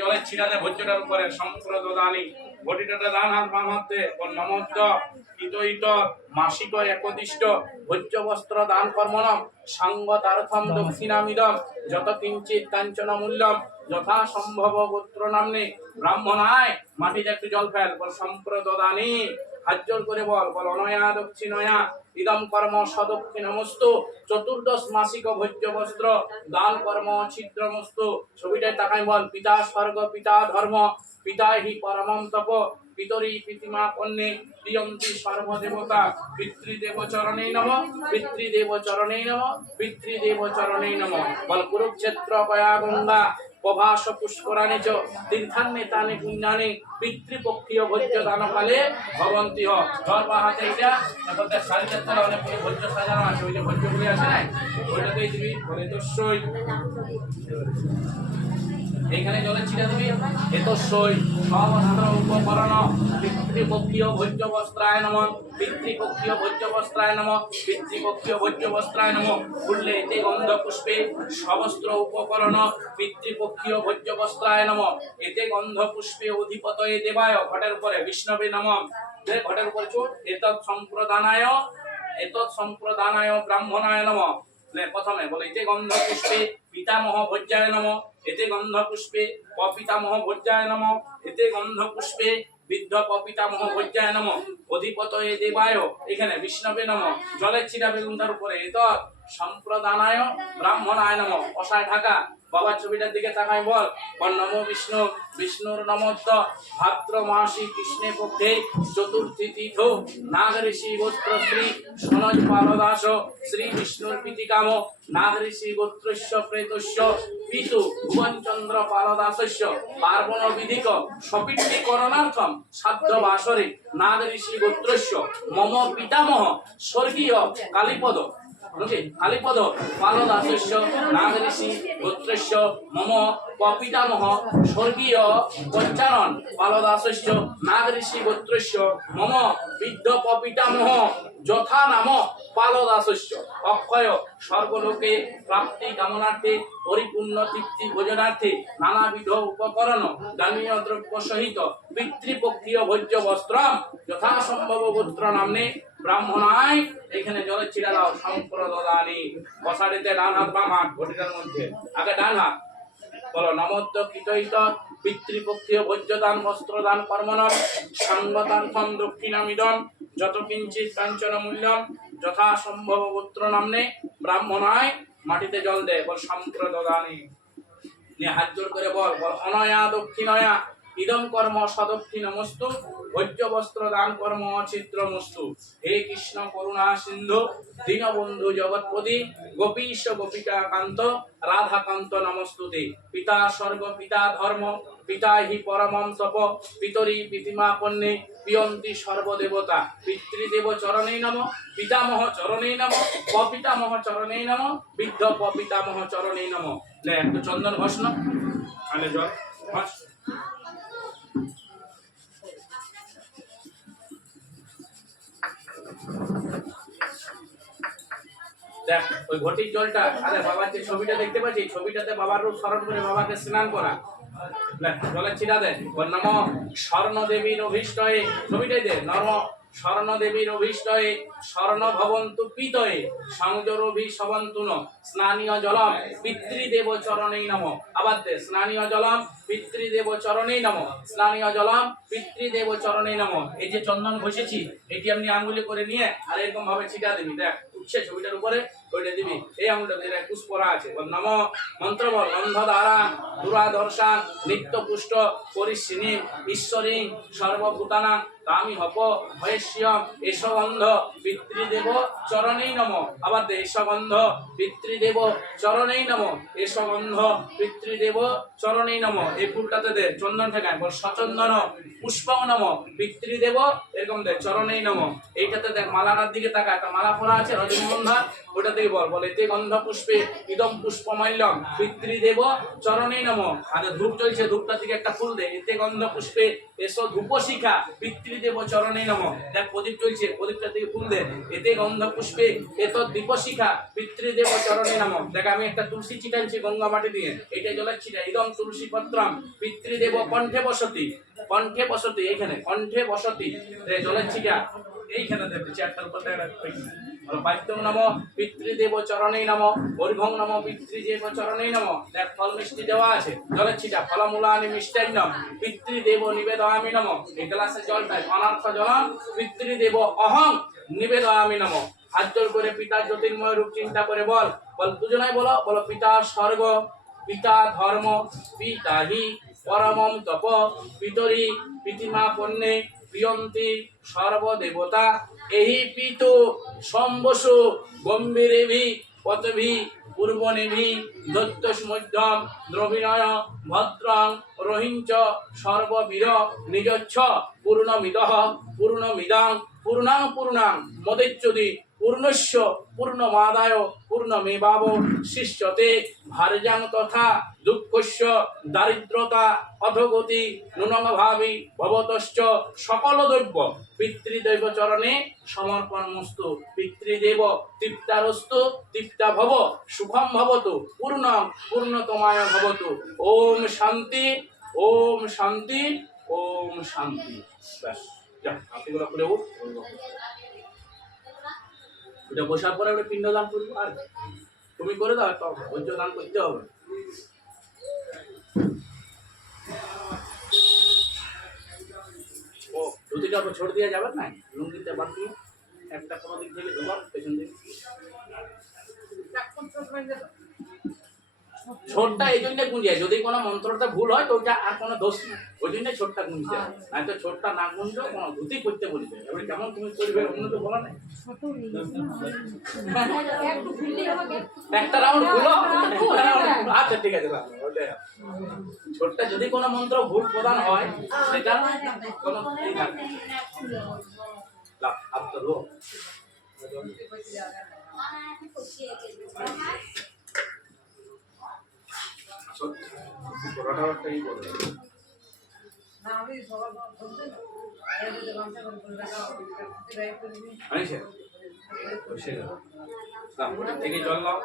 জলের ছিটাতে ভোজ্যটার উপরে সম্প্রদানি ঘটিটাতে ডান হাত বাম হাতে নমস্ত ইত মাসিক একদিষ্ট ভোজ্য বস্ত্র দান কর্মণম সাঙ্গতার্থম দক্ষিণামিদম যত কিঞ্চিত কাঞ্চন মূল্যম যথা সম্ভব গোত্র নামনে ব্রাহ্মণায় মাটিতে একটু জল ফেল বল সম্প্রদানি হাত জোর করে বল বল অনয়া দক্ষিণয়া ইদম কর্ম সদক্ষিণমস্তু চতুর্দশ মাসিক ভোজ্য বস্ত্র দান কর্ম ছিদ্রমস্তু ছবিটায় তাকাই বল পিতা স্বর্গ পিতা ধর্ম পিতা হি পরমম তপ পিতরি পিতিমা কন্যে প্রিয়ন্তি সর্বদেবতা পিতৃদেব চরণে নমঃ পিতৃদেব চরণে নমঃ পিতৃদেব চরণে নমঃ বল কুরুক্ষেত্র পয়া গঙ্গা প্রভাস পুষ্করাণি চ তীর্থান্নে তানি পুণ্যানি পিতৃপক্ষীয় ভোজ্য দানকালে ভবন্তি হ ধর বা হাতে এটা তারপরে সারিতে অনেক ভোজ্য সাজানো আছে ওই যে ভোজ্যগুলি আছে না ওইটাতেই দিবি বলে দস্যই এখানে জলে ছিটা দিবি এতস্যই সবস্ত্র উপকরণ পিতৃপক্ষীয় ভোজ্য বস্ত্রায় নমঃ পিতৃপক্ষীয় ভোজ্য বস্ত্রায় নমঃ পিতৃপক্ষীয় ভোজ্য বস্ত্রায় নমঃ ফুললে এতে গন্ধ পুষ্পে সবস্ত্র উপকরণ পিতৃপক্ষীয় ভোজ্য বস্ত্রায় নমঃ এতে গন্ধ পুষ্পে অধিপতয়ে দেবায় ঘটের উপরে বিষ্ণবে নমঃ যে ঘটের উপরে চোট এতৎ সম্প্রদানায় ব্রাহ্মণায় নমঃ প্রথমে বলে এতে গন্ধ পুষ্পে পিতামহ ভোজ্যায় নমঃ এতে গন্ধ পুষ্পে পপিতামহ ভোজ্যায় নমঃ এতে গন্ধ পুষ্পে বৃদ্ধ পপিতামহ ভোজ্যায় নমঃ অধিপতয়ে দেবায় এখানে বিষ্ণবে নমঃ জলের ছিটা বেগুনটার উপরে এতৎ সম্প্রদানায় ব্রাহ্মণায় নমঃ অসায় ঢাকা বাবার ছবিটার দিকে তাকাই বল নমো বিষ্ণু বিষ্ণুর নমস্ত ভাদ্র মাসি কৃষ্ণে পক্ষে চতুর্থী তীর্থ নাগ ঋষি গোত্র শ্রী সনজ পালদাস শ্রী বিষ্ণুর প্রীতিকাম নাগ ঋষি গোত্রস্য প্রেতস্য পিতু ভুবনচন্দ্র পালদাসস্য পার্বণ বিধিক সপিণ্ডীকরণার্থম সাধ্য বাসরে নাগ ঋষি গোত্রস্য মম পিতামহ স্বর্গীয় কালীপদ কালীপদ পালদাসস্য নাগ ঋষি গোত্রস্য মম পিতামহ স্বর্গীয় পঞ্চানন পালদাসস্য নাগ ঋষি গোত্রস্য মম বৃদ্ধ পিতামহ যথা নাম পালদাসস্য অক্ষয় স্বর্গলোকে প্রাপ্তি কামনার্থে পরিপূর্ণ তৃপ্তি ভোজনার্থে নানাবিধ উপকরণ দানীয় দ্রব্য সহিত পিতৃপক্ষীয় ভোজ্য বস্ত্রম যথাসম্ভব গোত্র নামনে ব্রাহ্মণায় এখানে জলে ছিড়া দাও সম্প্রদানি বসাড়িতে ডান হাত বাম হাত ঘটিটার মধ্যে আগে ডান হাত বলো নমোদ্য কৃতৈত পিতৃপক্ষীয় ভোজ্যদান বস্ত্রদান কর্মণম সঙ্গতার্থম দক্ষিণামিদম যত কিঞ্চিত কাঞ্চন মূল্যম যথা সম্ভব গোত্র নামনে ব্রাহ্মণায় মাটিতে জল দে বল সম্প্রদানি নিয়ে হাত জোর করে বল বল অনয়া দক্ষিণয়া ইদম কর্ম সদক্ষিণমস্তু ভোজ্য বস্ত্র দান কর্ম অছিদ্রমস্তু হে কৃষ্ণ করুণা সিন্ধু দীনবন্ধু জগৎপতি গোপীশ গোপিকা কান্ত রাধাকান্ত নমস্তুতে পিতা স্বর্গ পিতা ধর্ম পিতা হি পরমম তপ পিতরি পিতিমা কন্যে প্রিয়ন্তি সর্বদেবতা পিতৃদেব চরণে নমঃ পিতামহ চরণে নমঃ পপিতামহ চরণে নমঃ বৃদ্ধ পপিতামহ চরণে নমঃ লে একটু চন্দন ঘষন আলে জল ঘষ দেখ ওই ঘটির জলটা আরে বাবার যে ছবিটা দেখতে পাচ্ছি ছবিটাতে বাবার রূপ স্মরণ করে বাবাকে স্নান করা জলে ছিটা দে নম স্বর্ণ দেবীর অভীষ্টয়ে ছবিটাই দে নম স্বর্ণ দেবীর অভীষ্টয়ে স্বর্ণ ভবন্তু পিতয়ে সংযোরভি সবন্তুন স্নানীয় জলম পিতৃদেব চরণেই নমঃ আবার দে স্নানীয় জলম পিতৃদেব চরণেই নমঃ স্নানীয় জলম পিতৃদেব চরণেই নমঃ এই যে চন্দন ঘষেছি এটি আপনি আঙ্গুলি করে নিয়ে আর এরকম ভাবে ছিটা দিবি দেখ উঠছে ছবিটার উপরে ওইটা দিবি এই আঙ্গুলটা দিয়ে পুষ্পরা আছে নম মন্ত্র বল গন্ধ দ্বারা দুরাদর্শা নিত্য পুষ্ট পরিশ্রিনী ঈশ্বরী সর্বভূতানা তামি হপ ভয়েস্যম এসগন্ধ পিতৃদেব চরণেই নমঃ আবার দে এসগন্ধ পিতৃদেব চরণেই নমঃ এসগন্ধ পিতৃদেব চরণেই নমঃ এই ফুলটাতে দে চন্দন ঠেকায় বল সচন্দন পুষ্পং নমঃ পিতৃদেব এরকম দে চরণেই নমঃ এইটাতে দেখ মালাটার দিকে তাকা একটা মালা পরা আছে রজনীগন্ধা ওটা থেকে বল এতে গন্ধ পুষ্পে ইদম পুষ্পমাল্যম পিতৃদেব চরণে নমঃ। আর ধূপ চলছে, ধূপটা থেকে একটা ফুল দে। এতে গন্ধ পুষ্পে এসো ধূপশিখা পিতৃদেব চরণে নমঃ। দেখ প্রদীপ চলছে, প্রদীপটা থেকে ফুল দে। এতে গন্ধ পুষ্পে এত দীপশিখা পিতৃদেব চরণে নমঃ। দেখ আমি একটা তুলসী ছিটাচ্ছি গঙ্গা মাটি দিয়ে, এটা জলের ছিটা। ইদম তুলসী পত্রম পিতৃদেব কণ্ঠে বসতি, কণ্ঠে বসতি, এইখানে কণ্ঠে বসতি জলের ছিটা এইখানে দেখবে চারটার উপর বাদ্যং নমঃ পিতৃদেব চরণেই নমঃ। অর্ঘ্যং নমঃ পিতৃদেব চরণেই নমঃ। দেখ ফল মিষ্টি দেওয়া আছে, জলের ছিটা। ফলমূলানি মিষ্টান্নম পিতৃদেব নিবেদয়ামি নমঃ। এই গ্লাসে জলটাই অনার্থ জলম পিতৃদেব অহং নিবেদয়ামি নমঃ। হাত জোর করে পিতা জ্যোতির্ময় রূপ চিন্তা করে বল দুজনাই বলো পিতা স্বর্গ, পিতা ধর্ম, পিতা হি পরমম তপ, পিতরি পিতিমা পণ্যে প্রিয়ন্তি সর্বদেবতা। এই পিতু সম্বসু গম্ভীরেভি পতভি পূর্বনেভি দত্তস মধ্যম দ্রবিণয় ভদ্রং রহিঞ্চ সর্ববীর নিজচ্ছ পূর্ণমিদঃ পূর্ণমিদং পূর্ণাং পূর্ণাং মদেচ্যুতি পূর্ণস্য পূর্ণমাদায় পূর্ণমেবাব শিষ্যতে ভার্যাং তথা দুঃখস্য দারিদ্রতা অধগতি নুনমভাবি ভবতশ্চ সকল দৈব্য পিতৃদৈব চরণে সমর্পণমস্তু। পিতৃদেব তৃপ্তারস্তু তৃপ্তা ভব সুখম ভবতু পূর্ণং পূর্ণতমায় ভবতু। ওম শান্তি ওম শান্তি ওম শান্তি। ব্যাস যা আপনিগুলো খুলে উঠ। ওটা বসার পরে ওটা পিণ্ডদান করবো। আর তুমি করে দাও, তো ভোজ্য দান করতে হবে। ও ধুতিটা ছোট দিয়ে যাবে না, লুঙ্গিতে বাদ দিয়ে একটা কোনো দিক থেকে দেবো, পেছন দিকে ছোটটা এই জন্য গুঞ্জায়, যদি কোনো মন্ত্রটা ভুল হয় তো ওটা আর কোনো দোষ নেই, ওই জন্য ছোটটা গুঞ্জে। নাই তো ছোটটা না গুঞ্জো কোনো ধুতি করতে বলবে। এবার কেমন তুমি করবে অন্য তো বলা নেই। একটা রাউন্ড ভুলো, আচ্ছা ঠিক আছে। ছোটটা যদি কোনো মন্ত্র ভুল প্রদান হয় সেটা কোনো হাত তো থেকে জল নাও,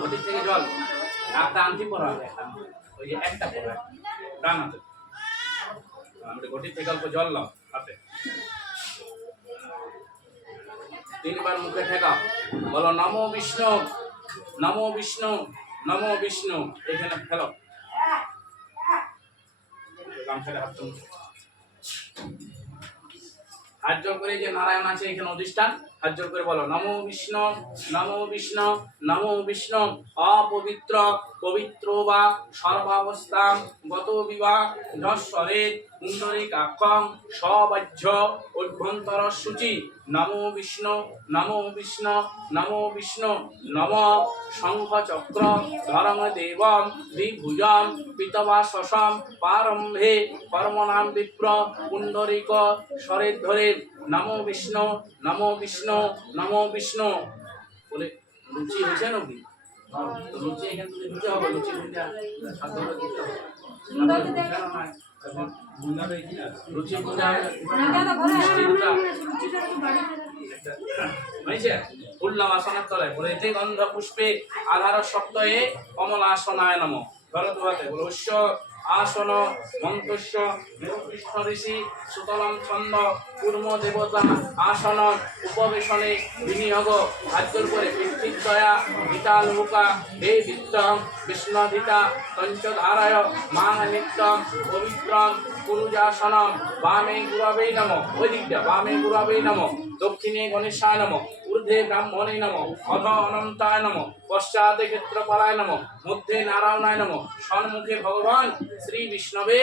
ঘটির থেকে জল একটা আংটি পরা, ওই যে একটা পরা ডান হাতে, ঘটির থেকে অল্প জল নাও হাতে, 3 বার মুখে ঠেকাও, বলো নমো বিষ্ণু নমো বিষ্ণু নমো বিষ্ণু। এখানে ফেলো গামছাটা, হাত জোর করে যে নারায়ণ আছে এখানে অধিষ্ঠান, হাত জোর করে বলো নমো বিষ্ণু নমো বিষ্ণু নমো বিষ্ণু। অপবিত্র পবিত্র বা সর্বাবস্থাম গত বিবাহ ধস্বরে পুণ্ডরিকাক্ষং সবাহ্য অভ্যন্তর সূচি। নমো বিষ্ণু নমো বিষ্ণু নমো বিষ্ণু। নম শঙ্খ চক্র ধরম দেবম দ্বিভুজম পিতবাসসম প্রারম্ভে কর্মনাম বিপ্র পুণ্ডরিক স্বরে ধরে নমো বিষ্ণু নমো বিষ্ণু নমো বিষ্ণু বলে। লুচি হয়েছে নাকি? লুচি এখান থেকে দিতে হবে, লুচি দিতে হবে, লুচি উল্লাম আসনের তলায় বলে এতে গন্ধ পুষ্পে আধার সপ্তয়ে কমলাসনায় নমঃ। ধরো দুহাতে বলো আসন মন্তস্য মেরুপৃষ্ঠ ঋষি সুতলম ছন্দ কূর্ম দেবতা আসন উপবেশনে বিনিয়োগ। হাতজোর করে পৃথিবীদয়া বিতাল মুকা হে বিত্তম বিষ্ণধিতা তঞ্চধারায় মান নিত্যম পবিত্রম কুরুজাসনম। বামে গুরবে নমঃ, ওই দিকটা বামে গুরবে নমঃ, দক্ষিণে গণেশায় নমঃ, ঊর্ধ্বে ব্রাহ্মণে নমঃ, অধ অনন্তায় নমঃ, পশ্চাতে ক্ষেত্রপালায় নমঃ, মধ্যে নারায়ণায় নমঃ, সম্মুখে ভগবান শ্রী বিষ্ণবে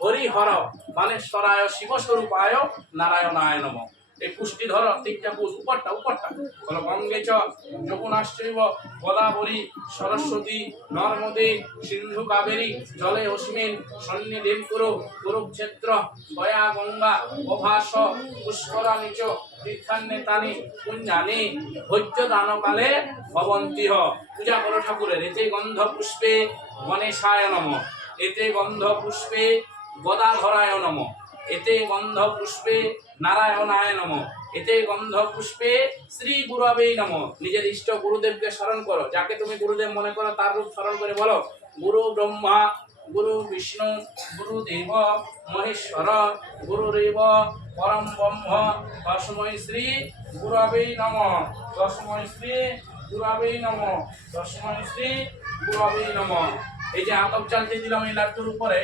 হরিহর বানেশ্বরায় শিবস্বরূপায় নারায়ণায় নমঃ। এই পুষ্টি ধর, 3টা পুষ, উপরটা বলো গঙ্গে চ যমুনাশ্চৈব গোদাবরী সরস্বতী নর্মদে সিন্ধু কাবেরী জলে অস্মিন সন্নিধিং কুরু কুরুক্ষেত্র গয়া গঙ্গা প্রভাস পুষ্করাণী চ তীর্থান্নেতানি পুণ্যানি ভোজ্য দানকালে ভবন্তিহ। পূজা করো ঠাকুরের। এতে গন্ধ পুষ্পে গণেশায় নমঃ, এতে গন্ধ পুষ্পে গদাধরায় নমঃ, এতে গন্ধ পুষ্পে নারায়ণায় নমঃ, এতে গন্ধ পুষ্পে শ্রী গুরবে নমঃ। নিজের ইষ্ট গুরুদেবকে স্মরণ করো। যাকে তুমি গুরুদেব মনে করো তার রূপ স্মরণ করে বলো, গুরু ব্রহ্মা গুরু বিষ্ণু গুরুদেব মহেশ্বর গুরুরেব পরম ব্রহ্ম তস্मै শ্রী গুরবে নমঃ, তস্मै শ্রী গুরবে নমঃ, তস্मै শ্রী গুরবে নমঃ। এই যে আতপ চাল দিয়ে দিলাম এই লাড্ডুর উপরে,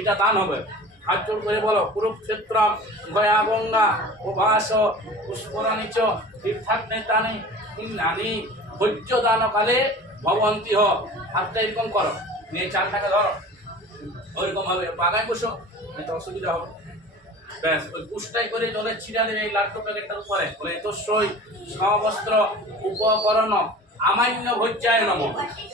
এটা দান হবে। হাত জোর করে বলো, কুরুক্ষেত্রম গয়া গঙ্গা উভাস পুষ্করাণি চ তীর্থাগ্নেতানি পুণ্যানি ভোজ্য দানকালে ভবন্তিহ। হাতটা এরকম করো, নিয়ে চালটাকে ধরো, ওইরকম ভাবে বাগায় বসো, এটা অসুবিধা হবে। ব্যাস ওই পুষ্টাই করে জলের ছিটা দেবে এই লাড্ডু প্যাকেটটার উপরে। বলে এতস্যই সবস্ত্র উপকরণ আমান্য ভোজ্যায় নমঃ,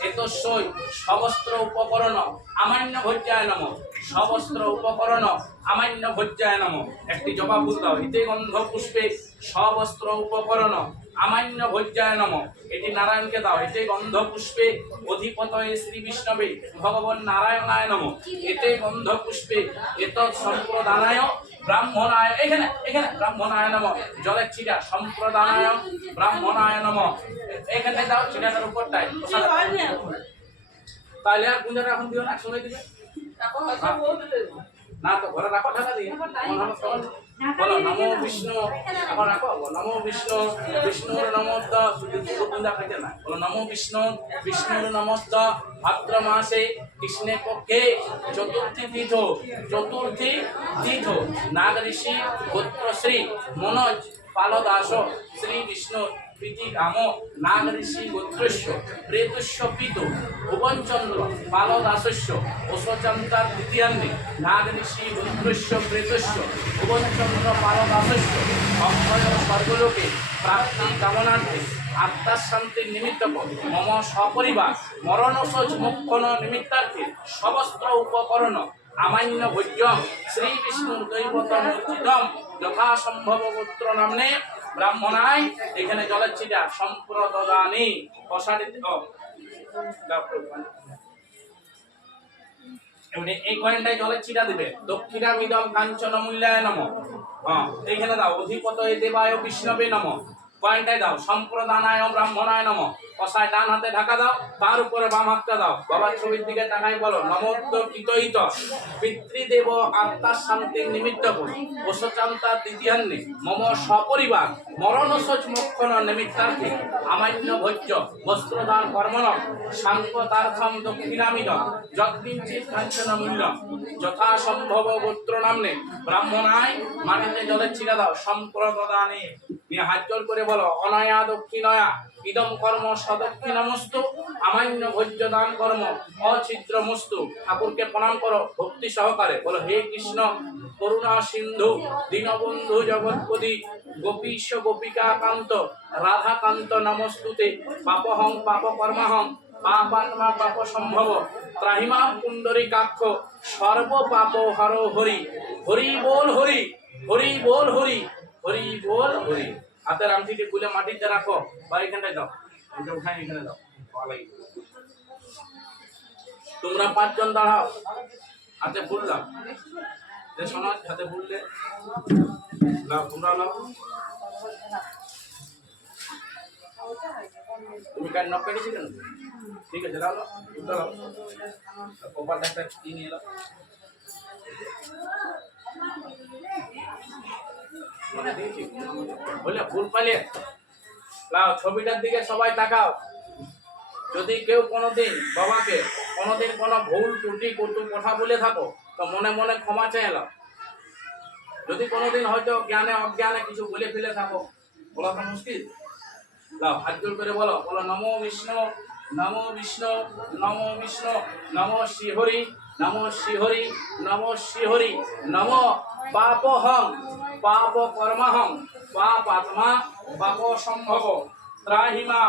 এতস্যই সবস্ত্র উপকরণ আমান্য ভোজ্যায় নমঃ, সবস্ত্র উপকরণ আমান্য ভোজ্যায় নমঃ। একটি জবা ফুল দাও। এতে গন্ধ পুষ্পে সবস্ত্র উপকরণ আমান্য ভোজ্যায় নমঃ। এটি নারায়ণকে দাও। এতে গন্ধ পুষ্পে অধিপতয়ে শ্রী বিষ্ণবে ভগবান নারায়ণায় নমঃ, এতে গন্ধ পুষ্পে এতৎ সম্প্রদানায় ব্রাহ্মণায়, এখানে এখানে ব্রাহ্মণায় নমঃ। জলের ছিটা সম্প্রদানায় ব্রাহ্মণায় নমঃ। এখানটায় দাও, ছিটাটার উপরটায়। তাহলে আর গুঞ্জাটা এখন দিও না, একসঙ্গে দিবে না তো, ঘরে রাখো ঢাকা দিয়ে। বলো নমো বিষ্ণু, এখন রাখো, নমো বিষ্ণু বিষ্ণুর নমোদ্দ, গুঞ্জা খাইতে না। বলো নমো বিষ্ণু বিষ্ণুর নমোদ্দ ভাদ্র মাসে কৃষ্ণের পক্ষে চতুর্থী তীর্থ নাগ ঋষি গোত্রশ্রী মনোজ পালদাস শ্রী বিষ্ণু প্রীতি রাম নাগ ঋষি গোত্রস্য প্রেতস্য পিত ভুবনচন্দ্র পালদাসস্য অশ্বচন্দ্রার তৃতীয়ান্নে নাগ ঋষি গোত্রস্য প্রেতস্য ভুবনচন্দ্র পালদাসস্য অক্ষয় স্বর্গলোকে প্রাপ্তি কামনার্থে আত্মার শান্তির নিমিত্ত মম সপরিবার মরণশোচ মোক্ষণ নিমিত্তার্থে সমস্ত উপকরণ আমান্য ভোজ্যম শ্রী বিষ্ণুর দৈবতম উচিতম যথাসম্ভব গোত্র নামনে ব্রাহ্মণায়। এখানে জলের ছিটা সম্প্রদানি প্রসারিত। এই কয়েনটাই জলের ছিটা দিবে। দক্ষিণামিদম কাঞ্চন মূল্যায় নমঃ। এইখানে দাও, অধিপতয়ে দেবায় বিষ্ণবে নমঃ। কয়েনটাই দাও, সম্প্রদানায় ব্রাহ্মণায় নমঃ। কষায় ডান হাতে ঢাকা দাও, তার উপরে বাম হাতটা দাও। বাবার ছবির দিকে তাকাই বলো, নমোদ্দ কৃতয়িত পিতৃদেব আত্মার শান্তির নিমিত্ত অশ্বচান্তা তৃতীয়ান্নে মম সপরিবার মরণশোচ মোক্ষণ নিমিত্তার্থে আমান্য ভোজ্য বস্ত্রদান কর্মণ সাঙ্কতার্থম দক্ষিণামিদ যৎকিঞ্চিৎ কাঞ্চন মূল্য যথাসম্ভব গোত্র নামনে ব্রাহ্মণায়। মাটিতে জলের ছিটা দাও, সম্প্রদানে। নিয়ে হাত জল করে বলো, অনয়া দক্ষিণয়া ইদম কর্ম সদক্ষিণমস্তু আমান্য ভোজ্য দান কর্ম অছিদ্রমস্তু। ঠাকুরকে প্রণাম করো ভক্তি সহকারে। বলো, হে কৃষ্ণ করুণা সিন্ধু দীনবন্ধু জগৎপতি গোপীশ গোপিকা কান্ত রাধাকান্ত নমস্তুতে পাপহং পাপ কর্মাহং পাপাত্মা পাপ সম্ভব ত্রাহিমা পুণ্ডরী কাক্ষ সর্ব পাপ হর হরি। হরি বল হরি, হরি বল হরি, হরি বল হরি। হাতের আংটিটি খুলে মাটিতে রাখো বা এখানটায় দাও, উঠাই এখানে দাও। তোমরা 5 জন দাঁড়াও, হাতে ফুল দাও। সমাজ হাতে ফুল দে, লাও তোমরা লাও। তুমি কার নক কেটেছি কেন? ঠিক আছে, লাও লাও, দাও কপালটা একটা কি নিয়ে লাও। বলে ফুল পালিয়ে লাও। ছবিটার দিকে সবাই তাকাও। যদি কেউ কোনোদিন বাবাকে কোনোদিন কোনো ভুল ত্রুটি কটু কথা বলে থাকো তো মনে মনে ক্ষমা চেয়ে নাও। যদি কোনোদিন হয়তো জ্ঞানে অজ্ঞানে কিছু বলে ফেলে থাকো, বলা তো মুশকিল। লাও হাত জোর করে বলো, বলো নমো বিষ্ণু নমো বিষ্ণু নমো বিষ্ণু নমো শ্রীহরি নমো শ্রীহরি নমো শ্রীহরি নমো পাপহং পাপ কর্মহং পাপ আত্মা পাপ সম্ভব ত্রাহিমা